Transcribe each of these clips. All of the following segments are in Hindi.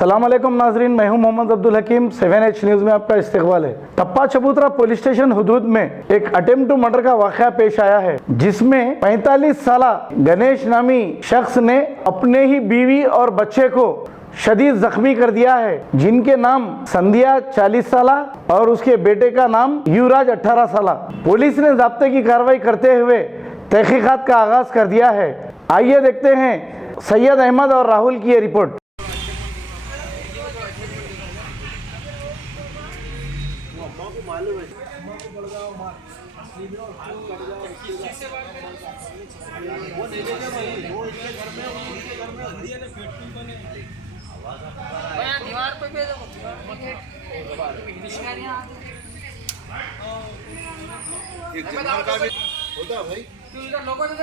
अस्सलाम वालेकुम नाजरीन, मैं हूं मोहम्मद अब्दुल हकीम। 7H न्यूज़ में आपका इस्तकबाल है। टप्पा चबूतरा पुलिस स्टेशन हुदूद में एक अटेम्प्ट टू मर्डर का वाक़या पेश आया है, जिसमें 45 साला गणेश नामी शख्स ने अपने ही बीवी और बच्चे को शदीद जख्मी कर दिया है, जिनके नाम संध्या 40 साला और उसके बेटे का नाम युवराज 18 साला। पुलिस ने ज़ाब्ते की कार्रवाई करते हुए तहकीकात का आगाज कर दिया है। आइए देखते हैं सैयद अहमद और राहुल की ये रिपोर्ट। दीवार पे भेजो होता है भाई लोगों ने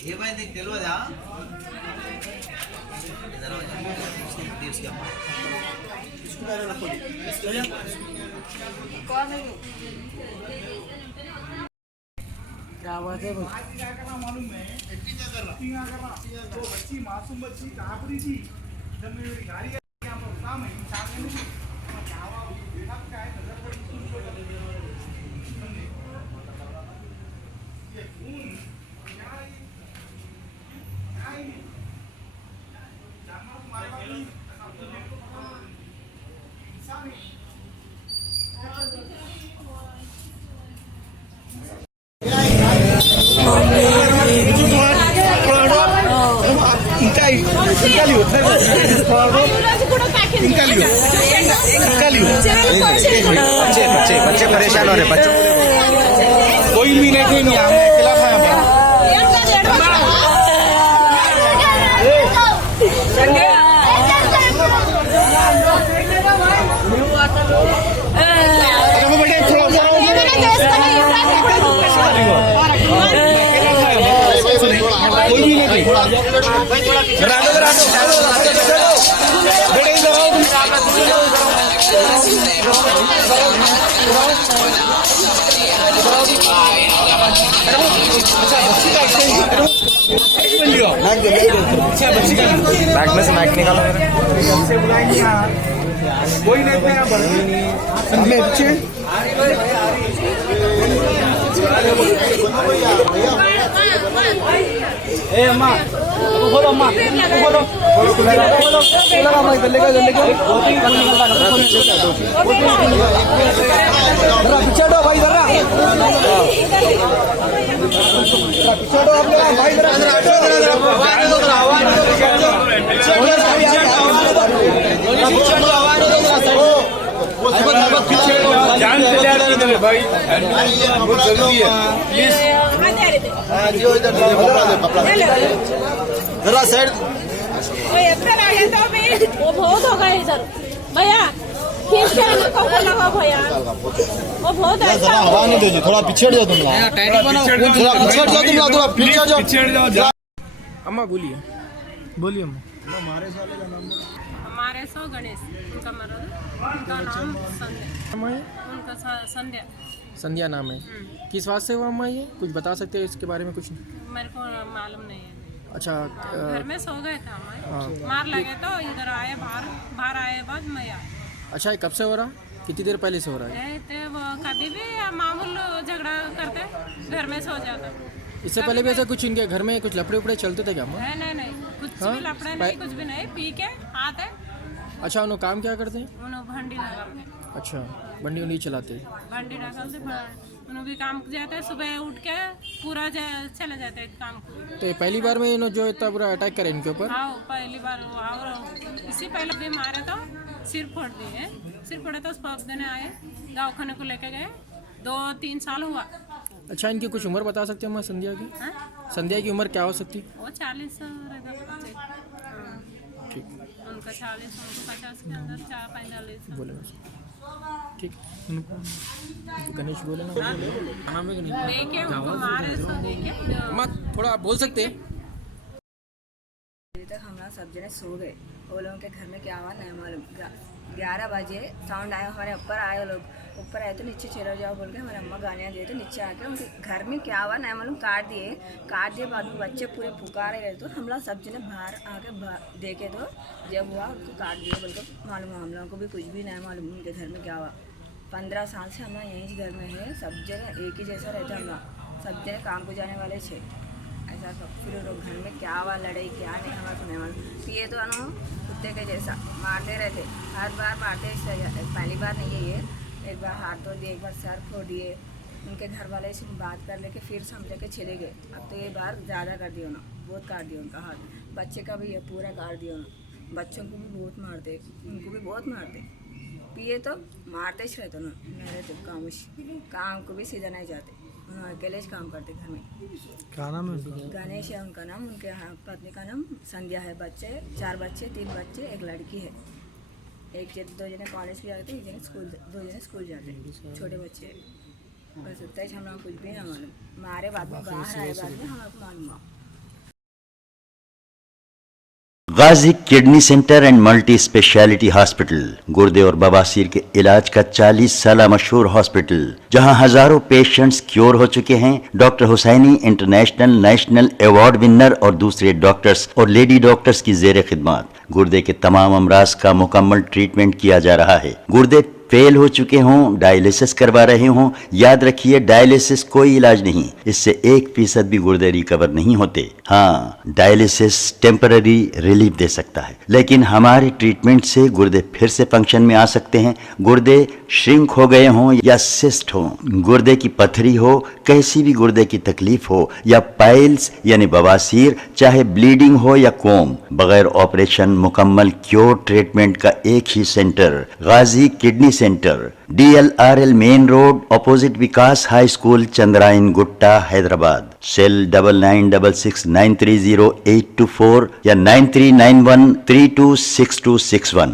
ये भाई देख दिलवा जा इधर आ जा देव से इसको मैंने रखो इसको जा कौन है क्या बात है क्या करना मालूम है? एक्टिंग क्या कर रहा? वो बच्ची मासूम बच्ची कहाँ पड़ी थी? जब मेरी गाड़ी यहाँ पर काम है, सामने नहीं। क्या हुआ? देखा तो क्या है? नजर पड़ी ये खून क्या है? क्या है? जानवर तुम्हारे पास नहीं? इंसान है। बच्चे परेशान हो रहे बच्चों कोई भी नहीं कोई नहीं हमने अकेला था यहाँ कोई भी नहीं बैग में से मैक निकालो से बुलाएंगे यहाँ कोई नहीं थे यहाँ पर हमें बच्चे ए अम्मा खोलो अम्मा खोलो खोलो अम्मा जल्दी का पीछे हटो भाई जरा पीछे हटो आप लोग भाई जान चले आ रहे भाई बहुत जरूरी है जरा साइड वो बहुत होगा इधर भैया खींच के लगा भैया वो बहुत जरा हवा नहीं दीजिए थोड़ा पीछे हट जाओ तुम लोग थोड़ा पीछे हट जाओ तुम लोग थोड़ा पीछे हट जाओ अम्मा बोलिए बोलिए अम्मा हमारे सो गणेश उनका उनका नाम संध्या उनका संध्या संध्या नाम है। किस बात से हुआ अम्मा ये कुछ बता सकते हैं इसके बारे में कुछ? मेरे को मालूम नहीं है। अच्छा घर में सो गए थे हमारे मार लगे तो इधर आए बाहर आए बाद मैं आया। अच्छा ये कब से हो रहा? कितनी देर पहले से हो रहा है? तो वो कभी भी मामूल झगड़ा करते घर में सो जाता। इससे पहले भी ऐसा कुछ इनके घर में कुछ लफड़े उपड़े चलते थे क्या अम्मा? नहीं कुछ भी लफड़े नहीं कुछ भी नहीं पी के आते। अच्छा उन्होंने काम क्या करते हैं? उन्होंने भंडी लगाते अच्छा बंडी उंडी चलाते? भंडी डालते उन्होंने भी काम जाते सुबह उठ के पूरा चले जाते काम को। तो ये पहली बार में इन्होंने जो इतना बुरा अटैक करे इनके ऊपर? हाँ पहली बार और इसी पहले भी मारे तो सिर फोड़ दिए। सिर फोड़े तो उस देने आए दवाखाने को लेके गए 2-3 साल हुआ। अच्छा इनकी कुछ उम्र बता सकते हैं अम्मा संध्या की? संध्या की उम्र क्या हो सकती? वो 40 ठीक उनका 40 उनको 50 के अंदर 45 बोले ठीक गणेश बोले ना देखे उनको मारे सो देखे अम्मा थोड़ा बोल सकते हैं? तक हमरा सब जने सो गए। वो लोगों के घर में क्या हुआ नहीं मालूम। 11 बजे साउंड आया, हमारे ऊपर आए वो लोग। ऊपर आए तो नीचे चले जाओ बोल के हमारे अम्मा गालियाँ दिए। तो नीचे आके उनके घर में क्या हुआ नहीं मालूम, काट दिए बाद में बच्चे पूरे पुकारे रहे। तो हम लोग सब जने बाहर आके देखे तो जब हुआ उनको काट दिए बोल के मालूम हुआ। हम लोगों को भी कुछ भी नहीं मालूम उनके घर में क्या हुआ। 15 साल से हम लोग यहीं घर में है, सब जने एक ही जैसा रहते हम लोग, सब जने काम को जाने वाले छे ऐसा सब। फिर लोग घर में क्या हुआ लड़ाई क्या नहीं हमारे को नहीं मालूम। पिए तो अनु कुत्ते के जैसा मारते रहते, हर बार मारते। पहली बार नहीं है ये, एक बार हाथ तोड़ दिए, एक बार सर फोड़ दिए। उनके घर वाले से बात कर लेके फिर समझे के चले गए। अब तो ये बार ज़्यादा कर दिया ना, बहुत काट दिया उनका हाथ। बच्चे का भी ये पूरा काट दिया ना। बच्चों को भी बहुत मारते, उनको भी बहुत मारते। पिए तो मारते ही रहते ना, नहीं रहते खामोश। काम को भी सीधा नहीं जाते, उन्होंने अकेले ही काम करते घर में। क्या नाम है उनका? गणेश है उनका नाम, उनके पत्नी का नाम संध्या है। बच्चे 4 बच्चे, 3 बच्चे, एक लड़की है। दो जने कॉलेज भी जाते, एक जने स्कूल, 2 जने स्कूल जाते, छोटे बच्चे। बस इतना ही हम लोग कुछ भी ना मालूम। मारे बाद में बाहर आए बाद में हमारे मालूम हुआ। Ghazi kidney centre and multi speciality hospital, गुर्दे और बवासीर के इलाज का 40 साल मशहूर हॉस्पिटल, जहां हजारों पेशेंट्स क्योर हो चुके हैं। Doctor Husaini international national award winner और दूसरे डॉक्टर्स और लेडी डॉक्टर्स की जेर खिदमत गुर्दे के तमाम अमराज का मुकम्मल ट्रीटमेंट किया जा रहा है। गुर्दे फेल हो चुके हों, डायलिसिस करवा रहे हों, याद रखिए डायलिसिस कोई इलाज नहीं, इससे 1% भी गुर्दे रिकवर नहीं होते। हाँ, डायलिसिस टेम्पररी रिलीफ दे सकता है, लेकिन हमारे ट्रीटमेंट से गुर्दे फिर से फंक्शन में आ सकते हैं। गुर्दे श्रिंक हो गए हों या सिस्ट हो, गुर्दे की पथरी हो, कैसी भी गुर्दे की तकलीफ हो, या पाइल्स यानी बवासीर, चाहे ब्लीडिंग हो या कोम, बगैर ऑपरेशन मुकम्मल क्योर ट्रीटमेंट का एक ही centre, Ghazi kidney centre, DLRL main road, opposite Vikas high school, Chandrayangutta, Hyderabad. Cell 9966930824 या 9391326261।